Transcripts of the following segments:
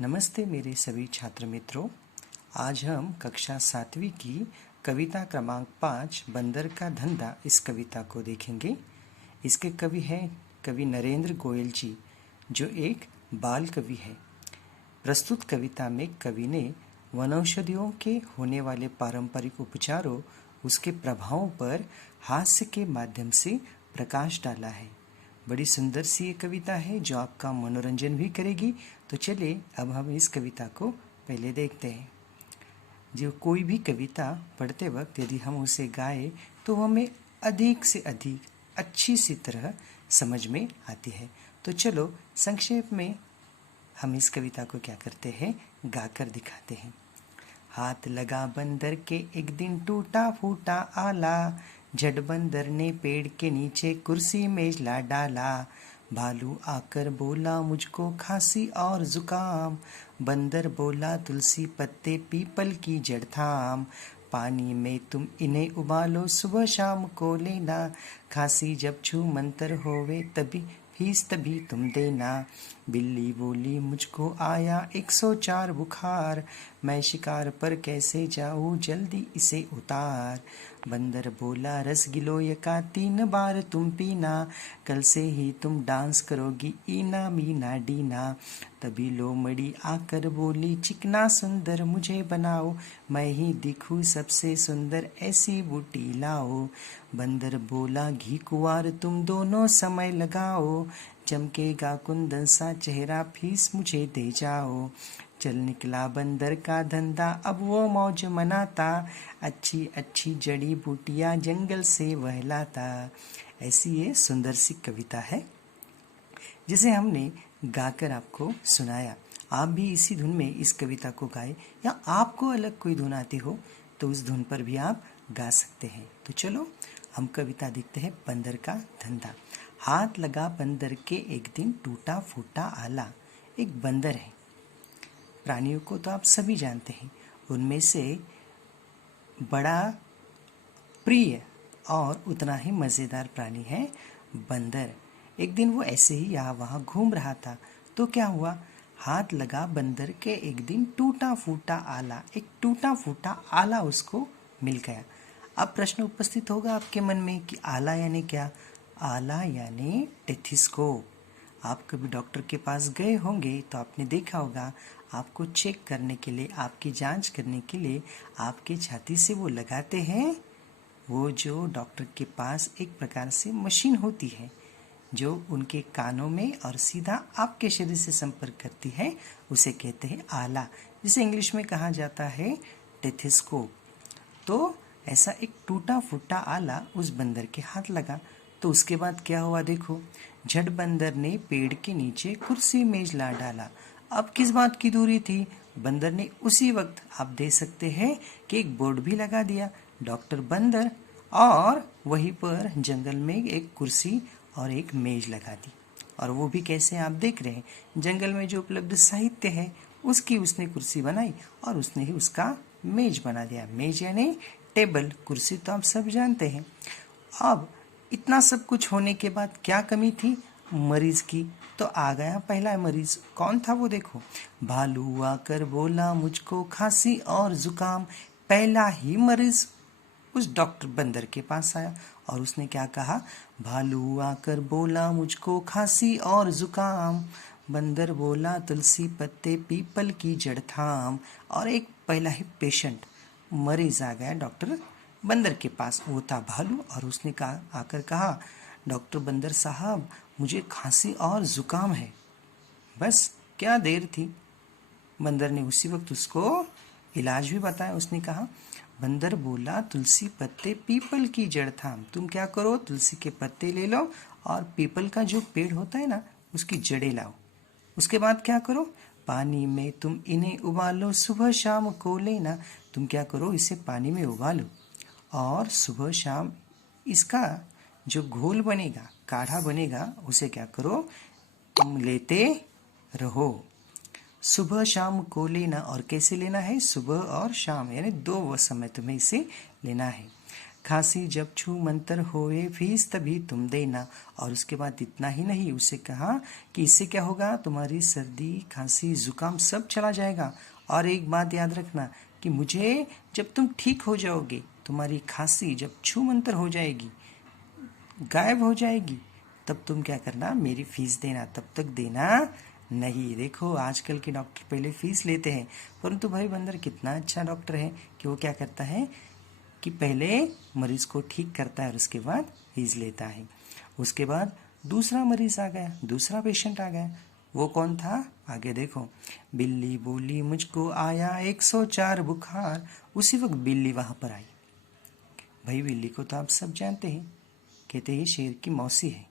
नमस्ते मेरे सभी छात्र मित्रों। आज हम कक्षा 7वीं की कविता क्रमांक 5 बंदर का धंधा इस कविता को देखेंगे। इसके कवि हैं कवि नरेंद्र गोयल जी, जो एक बाल कवि है। प्रस्तुत कविता में कवि ने वनौषधियों के होने वाले पारंपरिक उपचारों, उसके प्रभावों पर हास्य के माध्यम से प्रकाश डाला है। बड़ी सुंदर सी ये कविता है जो आपका मनोरंजन भी करेगी। तो चलिए अब हम इस कविता को पहले देखते हैं। जो कोई भी कविता पढ़ते वक्त यदि हम उसे गाए तो हमें अधिक से अधिक अच्छी सी तरह समझ में आती है। तो चलो संक्षेप में हम इस कविता को क्या करते हैं, गाकर दिखाते हैं। हाथ लगा बंदर के एक दिन टूटा फूटा आला, झट बंदर ने पेड़ के नीचे कुर्सी मेज ला डाला। भालू आकर बोला मुझको खांसी और जुकाम, बंदर बोला तुलसी पत्ते पीपल की जड़ थाम। पानी में तुम इन्हें उबालो सुबह शाम को लेना, खांसी जब छू मंतर होवे तभी फीस तभी तुम देना। बिल्ली बोली मुझको आया 104 बुखार, मैं शिकार पर कैसे जाऊँ जल्दी इसे उतार। बंदर बोला रसगिलोय का 3 बार तुम पीना, कल से ही तुम डांस करोगी ईना मीना डीना। तभी लोमड़ी आकर बोली चिकना सुंदर मुझे बनाओ, मैं ही दिखूं सबसे सुंदर ऐसी बूटी लाओ। बंदर बोला घी कुंवार तुम दोनों समय लगाओ, चमकेगा कुंदन सा चेहरा फीस मुझे दे जाओ। चल निकला बंदर का धंधा अब वो मौज मनाता, अच्छी अच्छी जड़ी बूटियां जंगल से वह लाता। ऐसी ये सुंदर सी कविता है जिसे हमने गाकर आपको सुनाया। आप भी इसी धुन में इस कविता को गाए, या आपको अलग कोई धुन आती हो तो उस धुन पर भी आप गा सकते हैं। तो चलो हम कविता देखते हैं। बंदर का धंधा। हाथ लगा बंदर के एक दिन टूटा फूटा आला। एक बंदर है। प्राणियों को तो आप सभी जानते हैं, उनमें से बड़ा प्रिय और उतना ही मज़ेदार प्राणी है बंदर। एक दिन वो ऐसे ही यहाँ वहाँ घूम रहा था तो क्या हुआ, हाथ लगा बंदर के एक दिन टूटा फूटा आला। एक टूटा फूटा आला उसको मिल गया। अब प्रश्न उपस्थित होगा आपके मन में कि आला यानी क्या। आला यानी टेथिस्कोप। आप कभी डॉक्टर के पास गए होंगे तो आपने देखा होगा, आपको चेक करने के लिए, आपकी जांच करने के लिए आपके छाती से वो लगाते हैं। वो जो डॉक्टर के पास एक प्रकार से मशीन होती है जो उनके कानों में और सीधा आपके शरीर से संपर्क करती है, उसे कहते हैं आला, जिसे इंग्लिश में कहा जाता है टेथिस्कोप। तो ऐसा एक टूटा फूटा आला उस बंदर के हाथ लगा। तो उसके बाद क्या हुआ देखो, झट बंदर ने पेड़ के नीचे कुर्सी मेज ला डाला। अब किस बात की दूरी थी, बंदर ने उसी वक्त आप दे सकते हैं कि एक बोर्ड भी लगा दिया, डॉक्टर बंदर, और वहीं पर जंगल में एक कुर्सी और एक मेज लगा दी। और वो भी कैसे, आप देख रहे हैं, जंगल में जो उपलब्ध साहित्य है उसकी उसने कुर्सी बनाई और उसने ही उसका मेज बना दिया। मेज यानी टेबल, कुर्सी तो आप सब जानते हैं। अब इतना सब कुछ होने के बाद क्या कमी थी, मरीज की। तो आ गया पहला मरीज। कौन था वो देखो, भालू आकर बोला मुझको खांसी और जुकाम। पहला ही मरीज उस डॉक्टर बंदर के पास आया और उसने क्या कहा, भालू आकर बोला मुझको खांसी और जुकाम, बंदर बोला तुलसी पत्ते पीपल की जड़ थाम। और एक पहला ही पेशेंट, मरीज आ गया डॉक्टर बंदर के पास। वो था भालू और उसने कहा, आकर कहा, डॉक्टर बंदर साहब मुझे खांसी और जुकाम है। बस क्या देर थी, बंदर ने उसी वक्त उसको इलाज भी बताया। उसने कहा, बंदर बोला तुलसी पत्ते पीपल की जड़ थाम। तुम क्या करो, तुलसी के पत्ते ले लो और पीपल का जो पेड़ होता है ना उसकी जड़ें लाओ। उसके बाद क्या करो, पानी में तुम इन्हें उबालो सुबह शाम को लेना। तुम क्या करो, इसे पानी में उबालो और सुबह शाम इसका जो घोल बनेगा, काढ़ा बनेगा, उसे क्या करो, तुम लेते रहो। सुबह शाम को लेना। और कैसे लेना है, सुबह और शाम, यानी 2 समय तुम्हें इसे लेना है। खांसी जब छू मंतर होए फीस तभी तुम देना। और उसके बाद इतना ही नहीं, उसे कहा कि इससे क्या होगा, तुम्हारी सर्दी खांसी जुकाम सब चला जाएगा। और एक बात याद रखना कि मुझे जब तुम ठीक हो जाओगे, तुम्हारी खांसी जब छू मंतर हो जाएगी, गायब हो जाएगी, तब तुम क्या करना, मेरी फीस देना, तब तक देना नहीं। देखो आजकल के डॉक्टर पहले फीस लेते हैं, परंतु भाई बंदर कितना अच्छा डॉक्टर है कि वो क्या करता है कि पहले मरीज को ठीक करता है और उसके बाद फीस लेता है। उसके बाद दूसरा मरीज आ गया, दूसरा पेशेंट आ गया। वो कौन था, आगे देखो। बिल्ली बोली मुझको आया 104 बुखार। उसी वक्त बिल्ली वहां पर आई। भाई बिल्ली को तो आप सब जानते हैं, कहते हैं शेर की मौसी है।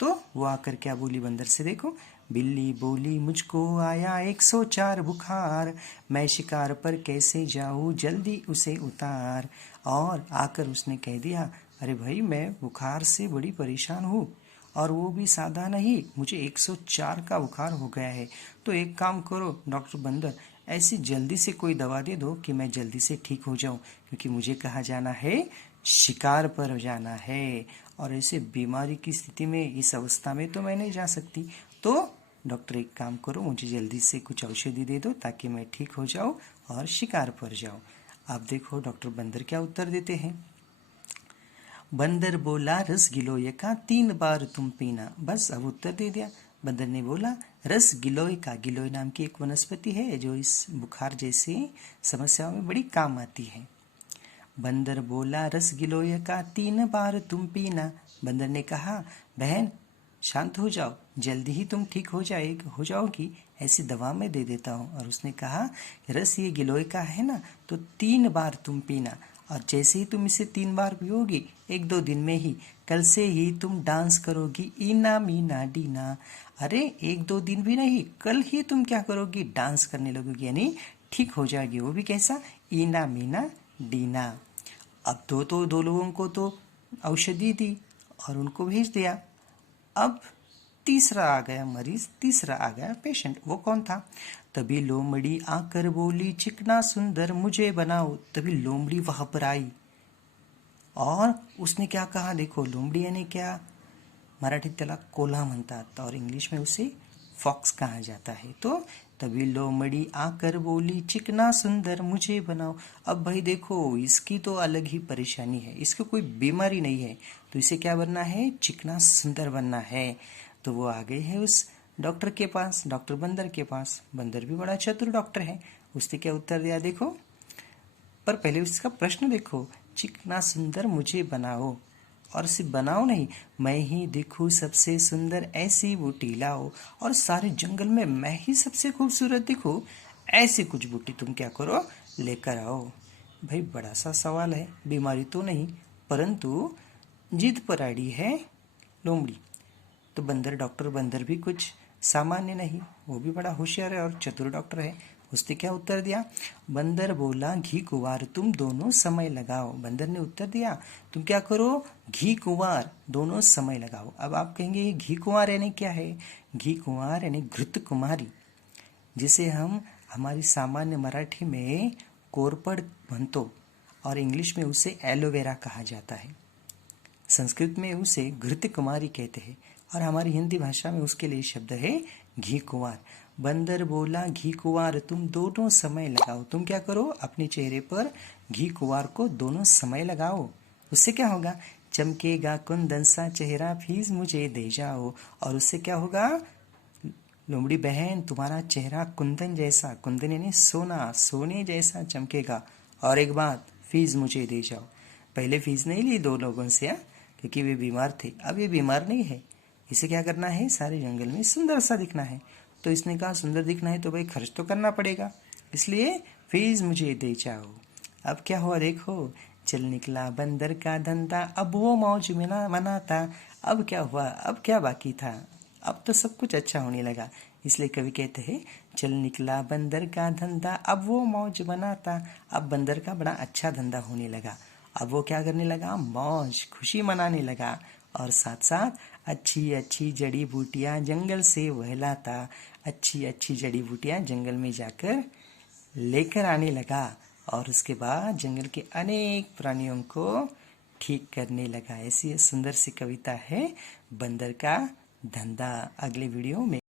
तो वो आकर क्या बोली बंदर से, देखो। बिल्ली बोली मुझको आया 104 बुखार, मैं शिकार पर कैसे जाऊँ, जल्दी उसे उतार। और आकर उसने कह दिया, अरे भाई मैं बुखार से बड़ी परेशान हूँ, और वो भी सादा नहीं, मुझे 104 का बुखार हो गया है। तो एक काम करो डॉक्टर बंदर, ऐसी जल्दी से कोई दवा दे दो कि मैं जल्दी से ठीक हो जाऊं, क्योंकि मुझे कहाँ जाना है, शिकार पर जाना है। और ऐसे बीमारी की स्थिति में, इस अवस्था में तो मैं नहीं जा सकती। तो डॉक्टर एक काम करो, मुझे जल्दी से कुछ औषधि दे दो ताकि मैं ठीक हो जाऊं और शिकार पर जाऊं। आप देखो डॉक्टर बंदर क्या उत्तर देते हैं। बंदर बोला रस गिलोय का 3 बार तुम पीना। बस अब उत्तर दे दिया। बंदर ने बोला रस गिलोय का, गिलोय नाम की एक वनस्पति है जो इस बुखार जैसी समस्याओं में बड़ी काम आती है। बंदर बोला रस गिलोय का 3 बार तुम पीना। बंदर ने कहा बहन शांत हो जाओ, जल्दी ही तुम ठीक हो जाओगी, ऐसी दवा मैं दे देता हूँ। और उसने कहा रस ये गिलोय का है ना, तो 3 बार तुम पीना, और जैसे ही तुम इसे 3 बार पियोगी, 1-2 दिन में ही, कल से ही तुम डांस करोगी ईना मीना डीना। अरे 1-2 दिन भी नहीं, कल ही तुम क्या करोगी, डांस करने लगोगी, यानी ठीक हो जाएगी। वो भी कैसा, ईना मीना डीना। अब तो दो लोगों को तो औषधि दी और उनको भेज दिया। अब तीसरा आ गया मरीज, तीसरा आ गया पेशेंट। वो कौन था, तभी लोमड़ी आकर बोली चिकना सुंदर मुझे बनाओ। तभी लोमड़ी वहां पर आई और उसने क्या कहा, देखो लोमड़ी यानी क्या, मराठीत त्याला कोल्हा म्हणतात और इंग्लिश में उसे फॉक्स कहा जाता है। तो तभी लोमड़ी आकर बोली चिकना सुंदर मुझे बनाओ। अब भाई देखो इसकी तो अलग ही परेशानी है, इसको कोई बीमारी नहीं है, तो इसे क्या बनना है, चिकना सुंदर बनना है। तो वो आ गए है उस डॉक्टर के पास, डॉक्टर बंदर के पास। बंदर भी बड़ा चतुर डॉक्टर है। उसने क्या उत्तर दिया देखो, पर पहले उसका प्रश्न देखो, चिकना सुंदर मुझे बनाओ, और सिर्फ बनाओ नहीं, मैं ही दिखूं सबसे सुंदर ऐसी बूटी लाओ, और सारे जंगल में मैं ही सबसे खूबसूरत दिखूं, ऐसी कुछ बूटी तुम क्या करो, लेकर आओ। भाई बड़ा सा सवाल है, बीमारी तो नहीं, परंतु जिद पर अड़ी है लोमड़ी। तो बंदर, डॉक्टर बंदर भी कुछ सामान्य नहीं, वो भी बड़ा होशियार है और चतुर डॉक्टर है। उसने क्या उत्तर दिया, बंदर बोला घी कुंवार तुम दोनों समय लगाओ। बंदर ने उत्तर दिया, तुम क्या करो, घी कुंवार दोनों समय लगाओ। अब आप कहेंगे ये घी कुंवार यानी क्या है, घी कुंवार यानी घृत कुमारी, जिसे हम हमारी सामान्य मराठी में कोरपड़ म्हणतो और इंग्लिश में उसे एलोवेरा कहा जाता है। संस्कृत में उसे घृत कुमारी कहते हैं और हमारी हिंदी भाषा में उसके लिए शब्द है घी कुंवार। बंदर बोला घी कुंवार तुम दोनों समय लगाओ। तुम क्या करो, अपने चेहरे पर घी कुंवार को दोनों समय लगाओ। उससे क्या होगा, चमकेगा कुंदन सा चेहरा फीस मुझे दे जाओ। और उससे क्या होगा, लोमड़ी बहन तुम्हारा चेहरा कुंदन जैसा, कुंदन यानी सोना, सोने जैसा चमकेगा। और एक बात, फीस मुझे दे जाओ। पहले फीस नहीं ली दो लोगों से, क्योंकि वे बीमार थे। अब ये बीमार नहीं है, इसे क्या करना है, सारे जंगल में सुंदर सा दिखना है। तो इसने कहा सुंदर दिखना है तो भाई खर्च तो करना पड़ेगा, इसलिए फीस मुझे दे जाओ। अब क्या हुआ देखो, चल निकला बंदर का धंधा, अब वो मौज मनाता। अब क्या हुआ, अब क्या बाकी था, अब तो सब कुछ अच्छा होने लगा। इसलिए कवि कहते हैं चल निकला बंदर का धंधा, अब वो मौज मनाता। अब बंदर का बड़ा अच्छा धंधा होने लगा। अब वो क्या करने लगा, मौज खुशी मनाने लगा, और साथ साथ अच्छी अच्छी जड़ी बूटियां जंगल से वह लाता। अच्छी अच्छी जड़ी बूटियां जंगल में जाकर लेकर आने लगा। और उसके बाद जंगल के अनेक प्राणियों को ठीक करने लगा। ऐसी सुंदर सी कविता है बंदर का धंधा। अगले वीडियो में